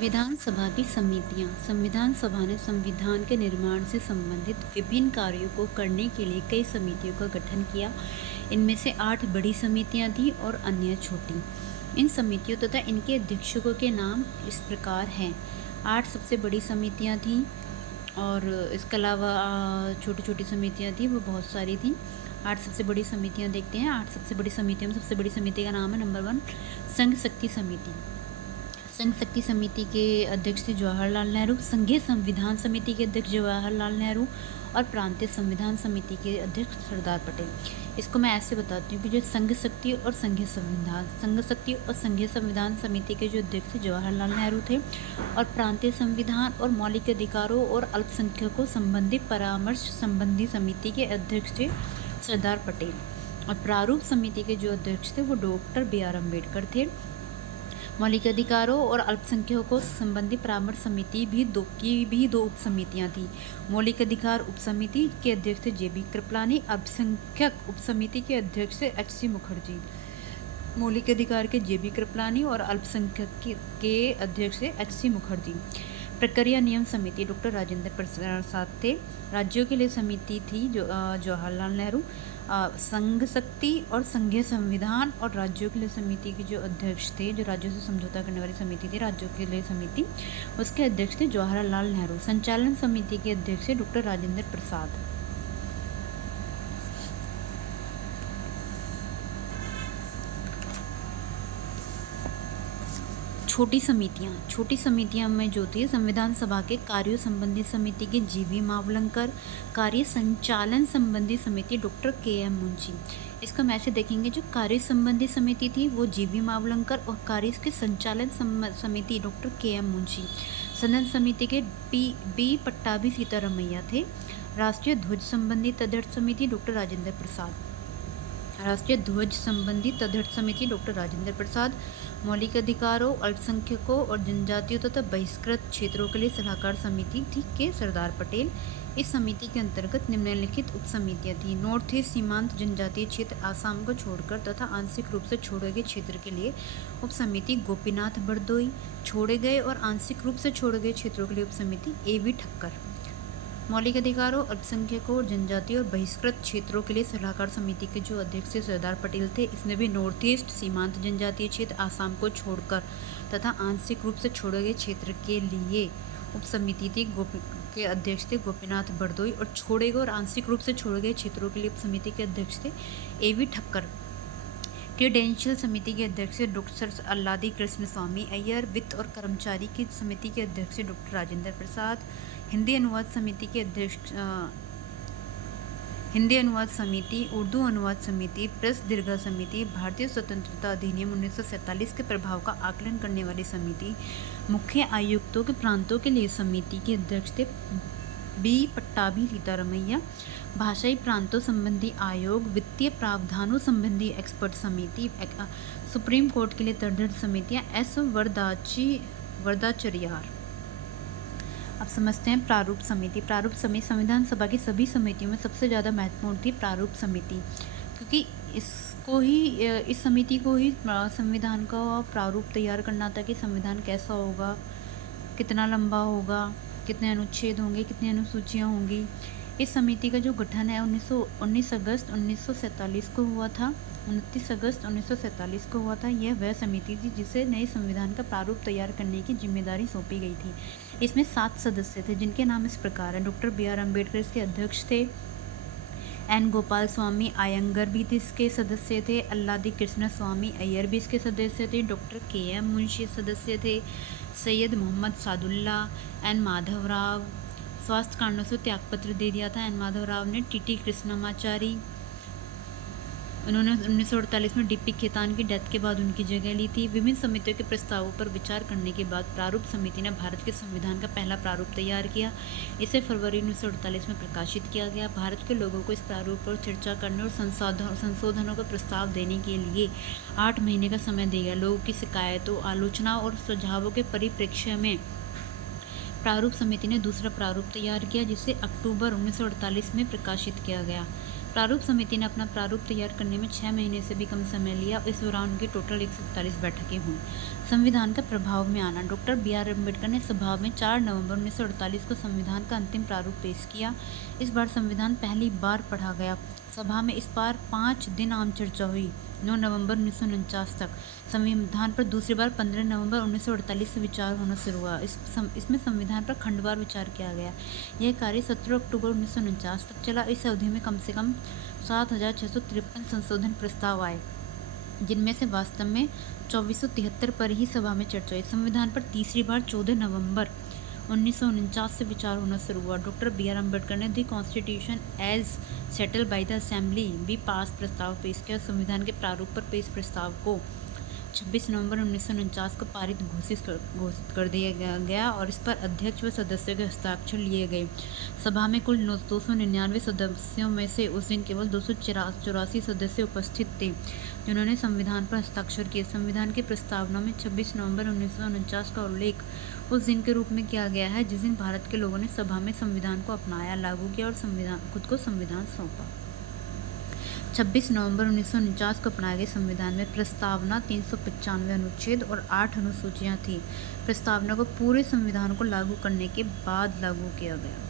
संविधान सभा की समितियां संविधान सभा ने संविधान के निर्माण से संबंधित विभिन्न कार्यों को करने के लिए कई समितियों का गठन किया। इनमें से 8 बड़ी समितियां थीं और अन्य छोटी। इन समितियों तथा इनके अध्यक्षों के नाम इस प्रकार हैं। 8 सबसे बड़ी समितियां थीं और इसके अलावा छोटी छोटी समितियां थीं, वो बहुत सारी थीं। 8 सबसे बड़ी समितियां देखते हैं। 8 सबसे बड़ी समितियों में सबसे बड़ी समिति का नाम है नंबर 1 संघ शक्ति समिति। संघ शक्ति समिति के अध्यक्ष थे जवाहरलाल नेहरू। संघीय संविधान समिति के अध्यक्ष जवाहरलाल नेहरू और प्रांतीय संविधान समिति के अध्यक्ष सरदार पटेल। इसको मैं ऐसे बताती हूँ कि जो संघ शक्ति और संघीय संविधान समिति के जो अध्यक्ष थे जवाहरलाल नेहरू थे और प्रांतीय संविधान और मौलिक अधिकारों और अल्पसंख्यकों संबंधी परामर्श संबंधी समिति के अध्यक्ष थे सरदार पटेल। और प्रारूप समिति के जो अध्यक्ष थे वो डॉक्टर B.R. अम्बेडकर थे। मौलिक अधिकारों और अल्पसंख्यकों संबंधी परामर्श समिति भी दो उप समितियाँ थीं। मौलिक अधिकार उप समिति के अध्यक्ष थे J.B. कृपलानी। अल्पसंख्यक उप समिति के अध्यक्ष थे H.C. मुखर्जी। मौलिक अधिकार के J.B. कृपलानी और अल्पसंख्यक के अध्यक्ष थे H.C. मुखर्जी। प्रक्रिया नियम समिति डॉक्टर राजेंद्र प्रसाद थे। राज्यों के लिए समिति थी जो जवाहरलाल नेहरू। संघ शक्ति और संघीय संविधान और राज्यों के लिए समिति के जो अध्यक्ष थे, जो राज्यों से समझौता करने वाली समिति थी, राज्यों के लिए समिति, उसके अध्यक्ष थे जवाहरलाल नेहरू। संचालन समिति के अध्यक्ष थे डॉक्टर राजेंद्र प्रसाद। छोटी समितियां में जो थी संविधान सभा के कार्यों संबंधी समिति के G.V. मावलंकर। कार्य संचालन संबंधी समिति डॉक्टर K.M. मुंशी। इसको हम ऐसे देखेंगे, जो कार्य संबंधी समिति थी वो G.V. मावलंकर और कार्य के संचालन समिति डॉक्टर K.M. मुंशी। सदन समिति के B. पट्टाभी सीतारमैया थे। राष्ट्रीय ध्वज संबंधी तदर्थ समिति डॉक्टर राजेंद्र प्रसाद। राष्ट्रीय ध्वज संबंधी तदर्थ समिति डॉक्टर राजेंद्र प्रसाद। मौलिक अधिकारों, अल्पसंख्यकों और जनजातियों तथा बहिष्कृत क्षेत्रों के लिए सलाहकार समिति थी के सरदार पटेल। इस समिति के अंतर्गत निम्नलिखित उप समितियाँ थीं। नॉर्थ ईस्ट सीमांत जनजातीय क्षेत्र आसाम को छोड़कर तथा आंशिक रूप से छोड़े गए क्षेत्र के लिए उप समिति गोपीनाथ बरदोई। छोड़े गए और आंशिक रूप से छोड़े गए क्षेत्रों के लिए उप समिति A.V. ठक्कर। मौलिक अधिकारों, अल्पसंख्यकों और जनजातीय और बहिष्कृत क्षेत्रों के लिए सलाहकार समिति के जो अध्यक्ष थे सरदार पटेल थे। इसमें भी नॉर्थ ईस्ट सीमांत जनजातीय क्षेत्र आसाम को छोड़कर तथा आंशिक रूप से छोड़े गए क्षेत्र के लिए उप समिति थी के अध्यक्ष थे गोपीनाथ बरदोई और छोड़े गए और आंशिक रूप से छोड़े गए क्षेत्रों के लिए उप समिति के अध्यक्ष थे A.V. ठक्कर। क्रेडेंशियल समिति के अध्यक्ष डॉक्टर अल्लादी कृष्ण स्वामी अय्यर। वित्त और कर्मचारी की समिति के अध्यक्ष डॉक्टर राजेंद्र प्रसाद। हिंदी अनुवाद समिति के अध्यक्ष हिंदी अनुवाद समिति, उर्दू अनुवाद समिति, प्रेस दीर्घा समिति, भारतीय स्वतंत्रता अधिनियम 1947 के प्रभाव का आकलन करने वाली समिति, मुख्य आयुक्तों के प्रांतों के लिए समिति के अध्यक्ष थे B. पट्टाभी सीतारमैया। भाषाई प्रांतों संबंधी आयोग, वित्तीय प्रावधानों संबंधी एक्सपर्ट समिति, सुप्रीम कोर्ट के लिए तदर्थ समितियां S. वरदाचार्यार। अब समझते हैं प्रारूप समिति। प्रारूप समिति संविधान सभा की सभी समितियों में सबसे ज़्यादा महत्वपूर्ण थी प्रारूप समिति, क्योंकि इस समिति को ही संविधान का प्रारूप तैयार करना था कि संविधान कैसा होगा, कितना लंबा होगा, कितने अनुच्छेद होंगे, कितनी अनुसूचियाँ होंगी। इस समिति का जो गठन है 19 अगस्त 1947 को हुआ था। 29 अगस्त 1947 को हुआ था। यह वह समिति थी जिसे नए संविधान का प्रारूप तैयार करने की जिम्मेदारी सौंपी गई थी। इसमें 7 सदस्य थे जिनके नाम इस प्रकार हैं। Doctor B.R. अम्बेडकर इसके अध्यक्ष थे। N. गोपाल स्वामी अयंगर भी इसके सदस्य थे। अल्लादी कृष्ण स्वामी अय्यर भी इसके सदस्य थे। Doctor K.M. मुंशी सदस्य थे। सैयद मोहम्मद सादुल्ला, N. माधवराव। स्वास्थ्य कारणों से त्यागपत्र दे दिया था N. माधवराव ने। T.T. कृष्णमाचारी, उन्होंने 1948 में D.P. खेतान की डेथ के बाद उनकी जगह ली थी। विभिन्न समितियों के प्रस्तावों पर विचार करने के बाद प्रारूप समिति ने भारत के संविधान का पहला प्रारूप तैयार किया। इसे फरवरी 1948 में प्रकाशित किया गया। भारत के लोगों को इस प्रारूप पर चर्चा करने और संशोधनों का प्रस्ताव देने के लिए 8 महीने का समय दिया गया। लोगों की शिकायतों, आलोचना और सुझावों के परिप्रेक्ष्य में प्रारूप समिति ने दूसरा प्रारूप तैयार किया, जिसे अक्टूबर 1948 में प्रकाशित किया गया। प्रारूप समिति ने अपना प्रारूप तैयार करने में 6 महीने से भी कम समय लिया। इस दौरान उनकी टोटल 147 बैठकें हुई। संविधान का प्रभाव में आना। Doctor B R. अम्बेडकर ने सभा में 4 नवंबर 1948 को संविधान का अंतिम प्रारूप पेश किया। इस बार संविधान पहली बार पढ़ा गया। सभा में इस बार 5 दिन आम चर्चा हुई। 9 नवंबर 1949 तक। संविधान पर दूसरी बार 15 नवंबर 1948 से विचार होना शुरू हुआ। इसमें संविधान पर खंडवार विचार किया गया। यह कार्य 17 अक्टूबर 1949 तक चला। इस अवधि में कम से कम 7,653 संशोधन प्रस्ताव आए, जिनमें से वास्तव में 2473 पर ही सभा में चर्चा हुई। संविधान पर तीसरी बार 14 नवंबर 1949 से विचार होना शुरू हुआ। Doctor B R. अम्बेडकर ने the constitution as settled by the assembly भी पास प्रस्ताव पेश किया। संविधान के प्रारूप पर पेश प्रस्ताव को 26 नवंबर 1949 को पारित घोषित कर दिया गया और इस पर अध्यक्ष व सदस्यों के हस्ताक्षर लिए गए। सभा में कुल 299 सदस्यों में से उस दिन केवल 284 सदस्य उपस्थित थे, जिन्होंने संविधान पर हस्ताक्षर किए। संविधान की प्रस्तावना में 26 नवंबर 1949 का उल्लेख उस दिन के रूप में किया गया है जिस दिन भारत के लोगों ने सभा में संविधान को अपनाया, लागू किया और खुद को संविधान सौंपा। 26 नवंबर 1949 को अपनाए गए संविधान में प्रस्तावना 395 अनुच्छेद और 8 अनुसूचियां थी। प्रस्तावना को पूरे संविधान को लागू करने के बाद लागू किया गया।